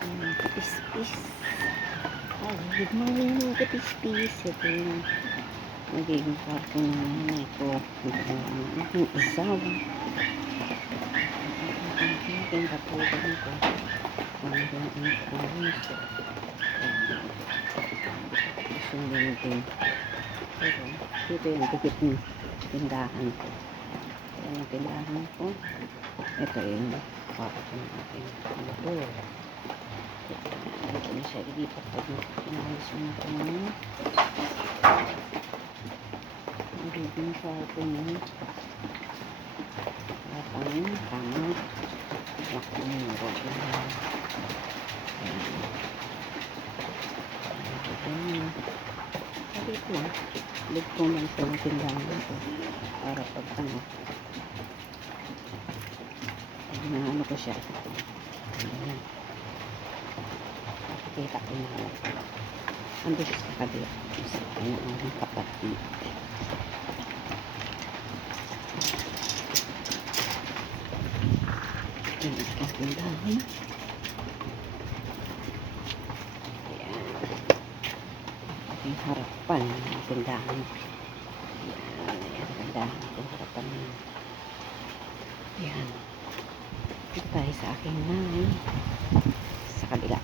Mga kapispis. Ay, good morning mga kapispis. Ito yung magiging kwarto ng nanay ko. Ito ang aking asawa. Ang aking kapulan ko. Ang aking kapuliso. Sundin din. Pero dito yung dikit ng tindahan ko. Ito yung tindahan ko. Ito yung kwarto ng aking motor. Ito na siya ilipat pag inaayos mo na ito ng magiging kwarto ng lapang kama lakong muro. Salit lang. Ligpong lang sa tindahan ko para pag ano ko siya. Ayan. Kita ko na ando siya sa kabila sa aking kapatid. Ayan ang aking tindahan. Ayan aking harapan ng tindahan. Ayan ang tindahan aking harapan. Ayan dito tayo sa aking nanay sa kabila.